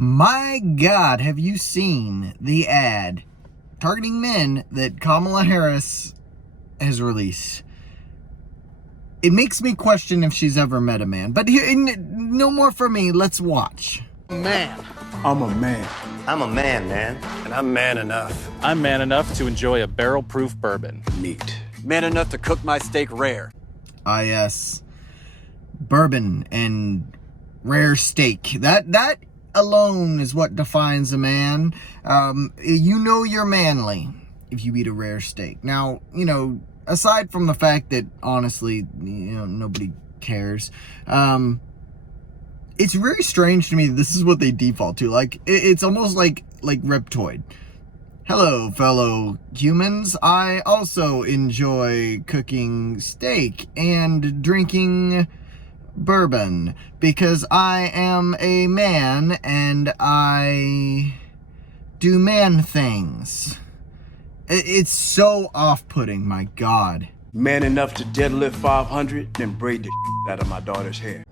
My God, have you seen the ad targeting men that Kamala Harris has released? It makes me question if she's ever met a man. But here, no more for me. Let's watch. Man. I'm a man. I'm a man, man. And I'm man enough. I'm man enough to enjoy a barrel-proof bourbon. Neat. Man enough to cook my steak rare. Ah, yes. Bourbon and rare steak. That alone is what defines a man. You know you're manly if you eat a rare steak. Now, aside from the fact that, honestly, nobody cares, it's very strange to me that this is what they default to. Like, it's almost like Reptoid. Hello, fellow humans. I also enjoy cooking steak and drinking bourbon because I am a man and I do man things. It's so off-putting, my God. Man enough to deadlift 500, then braid the out of my daughter's hair.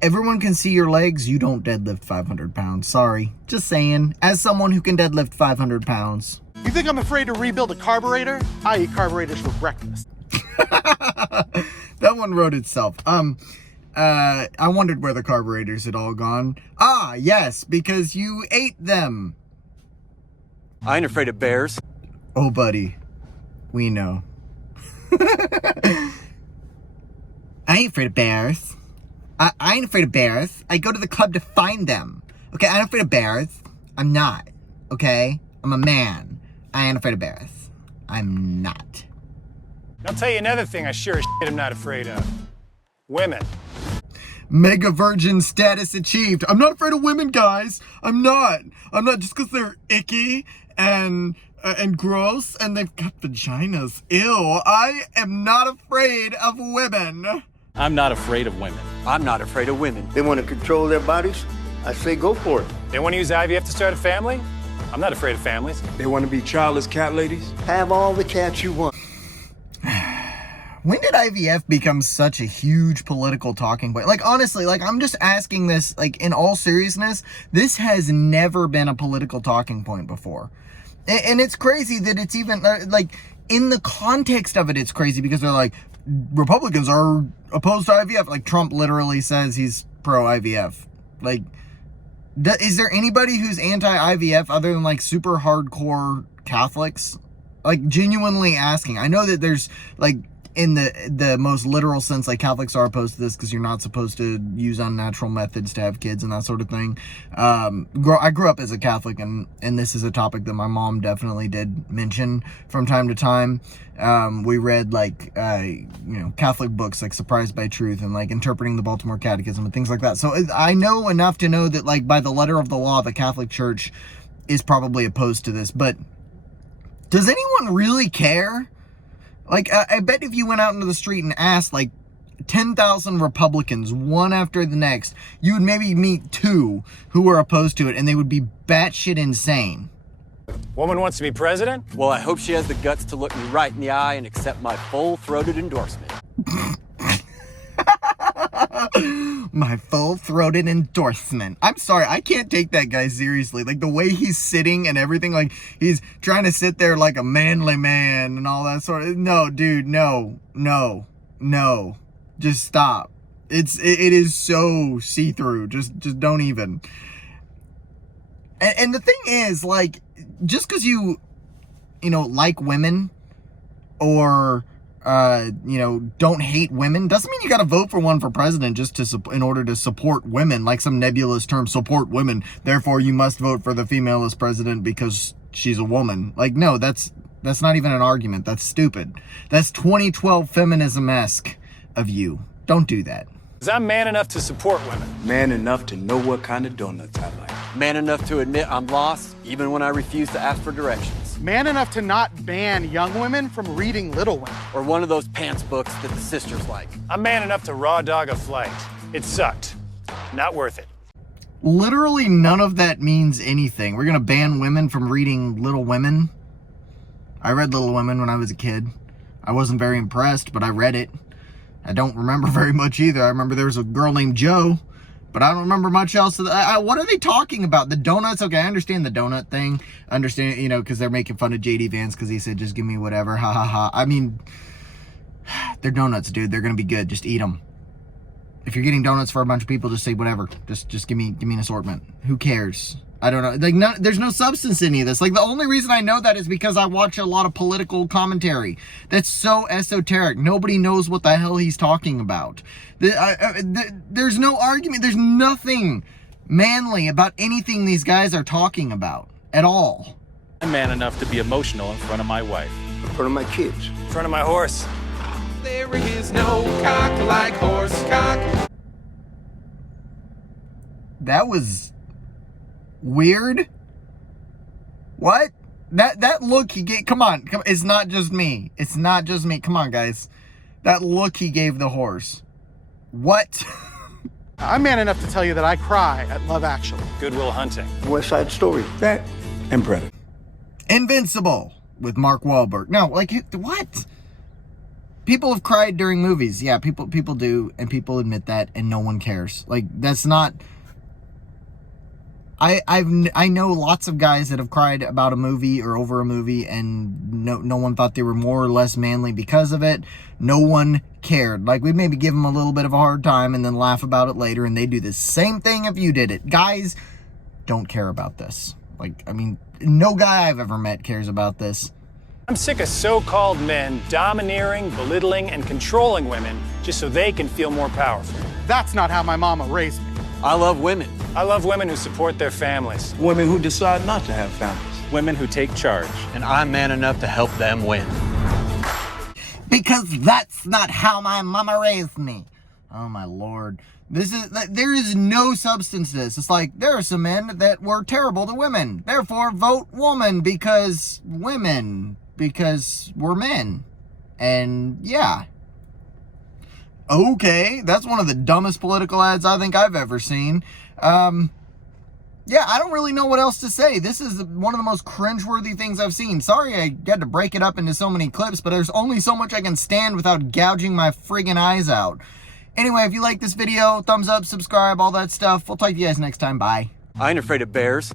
Everyone can see your legs. You don't deadlift 500 pounds. Sorry. Just saying. As someone who can deadlift 500 pounds. You think I'm afraid to rebuild a carburetor? I eat carburetors for breakfast. That one wrote itself. I wondered where the carburetors had all gone. Ah, yes, because you ate them. I ain't afraid of bears. Oh, buddy. We know. I ain't afraid of bears. I ain't afraid of bears. I go to the club to find them. Okay, I'm not afraid of bears. I'm not. Okay? I'm a man. I ain't afraid of bears. I'm not. I'll tell you another thing I sure as shit am not afraid of. Women. Mega virgin status achieved. I'm not afraid of women, guys. I'm not just because they're icky and gross and they've got vaginas. Ew. I am not afraid of women. I'm not afraid of women. I'm not afraid of women. They want to control their bodies? I say go for it. They want to use IVF to start a family? I'm not afraid of families. They want to be childless cat ladies? Have all the cats you want. When did IVF become such a huge political talking point? Like, honestly, I'm just asking this, in all seriousness, this has never been a political talking point before. And it's crazy that it's even, in the context of it, it's crazy because they're like, Republicans are opposed to IVF. Like, Trump literally says he's pro-IVF. Is there anybody who's anti-IVF other than, super hardcore Catholics? Genuinely asking. I know that there's, in the most literal sense, Catholics are opposed to this because you're not supposed to use unnatural methods to have kids and that sort of thing. I grew up as a Catholic, and this is a topic that my mom definitely did mention from time to time. We read Catholic books like Surprised by Truth and Interpreting the Baltimore Catechism and things like that. So I know enough to know that by the letter of the law, the Catholic Church is probably opposed to this. But does anyone really care? I bet if you went out into the street and asked, 10,000 Republicans, one after the next, you would maybe meet two who were opposed to it, and they would be batshit insane. Woman wants to be president? Well, I hope she has the guts to look me right in the eye and accept my full-throated endorsement. My full-throated endorsement. I'm sorry, I can't take that guy seriously. The way he's sitting and everything, he's trying to sit there like a manly man and all that sort of... No, dude, no. Just stop. It is so see-through. Just don't even. And the thing is, just because you like women or... don't hate women doesn't mean you got to vote for one for president just in order to support women, like some nebulous term, support women. Therefore, you must vote for the female as president because she's a woman. No, that's not even an argument. That's stupid. That's 2012 feminism-esque of you. Don't do that. Because I'm man enough to support women. Man enough to know what kind of donuts I like. Man enough to admit I'm lost, even when I refuse to ask for directions. Man enough to not ban young women from reading Little Women. Or one of those pants books that the sisters like. I'm man enough to raw dog a flight. It sucked. Not worth it. Literally none of that means anything. We're going to ban women from reading Little Women. I read Little Women when I was a kid. I wasn't very impressed, but I read it. I don't remember very much either. I remember there was a girl named Jo, But I don't remember much else. What are they talking about? The donuts? Okay, I understand the donut thing. Understand, you know, because they're making fun of JD Vance because he said, just give me whatever. Ha ha ha. I mean, they're donuts, dude. They're going to be good. Just eat them. If you're getting donuts for a bunch of people, just say whatever. Just give me an assortment. Who cares? I don't know. Like, there's no substance in any of this. Like, the only reason I know that is because I watch a lot of political commentary. That's so esoteric. Nobody knows what the hell he's talking about. There's no argument. There's nothing manly about anything these guys are talking about at all. I'm man enough to be emotional in front of my wife. In front of my kids. In front of my horse. There is no cock like horse cock. That was weird. What? That look he gave, come on, it's not just me. It's not just me. Come on, guys. That look he gave the horse. What? I'm man enough to tell you that I cry at Love Actually. Good Will Hunting. West Side Story. That and Predator. Invincible with Mark Wahlberg. No, like, what? People have cried during movies. Yeah, people do, and people admit that, and no one cares. Like, that's not... I know lots of guys that have cried about a movie or over a movie, and no one thought they were more or less manly because of it. No one cared. Like, we'd maybe give them a little bit of a hard time and then laugh about it later, and they do the same thing if you did it. Guys don't care about this. Like, I mean, no guy I've ever met cares about this. I'm sick of so-called men domineering, belittling, and controlling women just so they can feel more powerful. That's not how my mama raised me. I love women. I love women who support their families. Women who decide not to have families. Women who take charge. And I'm man enough to help them win. Because that's not how my mama raised me. Oh my Lord. There is no substance to this. It's like, there are some men that were terrible to women. Therefore, vote woman because we're men. And yeah. Okay, that's one of the dumbest political ads I think I've ever seen. Yeah, I don't really know what else to say. This is one of the most cringeworthy things I've seen. Sorry I had to break it up into so many clips, but there's only so much I can stand without gouging my friggin' eyes out. Anyway, if you like this video, thumbs up, subscribe, all that stuff. We'll talk to you guys next time. Bye. I ain't afraid of bears.